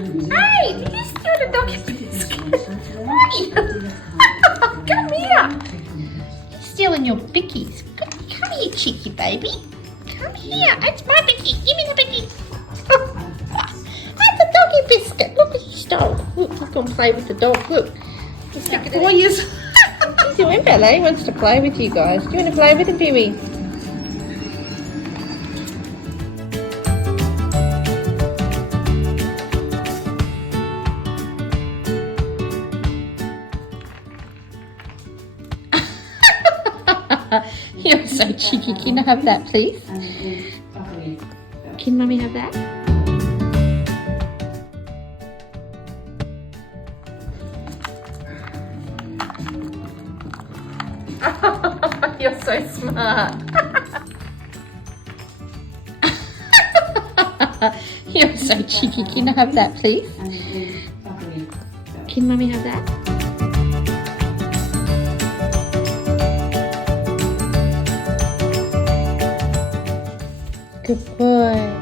Hey, did you steal the doggy biscuit? Hey! Come here. You're stealing your bickies. Come here, cheeky baby. Come here. It's my bicky. Give me the bicky. That's a doggy biscuit. Look what you stole. Look, you can play with the dog. Look. Let's stick it 4 years. He's doing ballet. He wants to play with you guys. Do you want to play with him, Peewee? You're so cheeky. Can I have that, please? Can Mummy have that? You're so smart. You're so cheeky. Can I have that, please? Can Mummy have that? Good boy.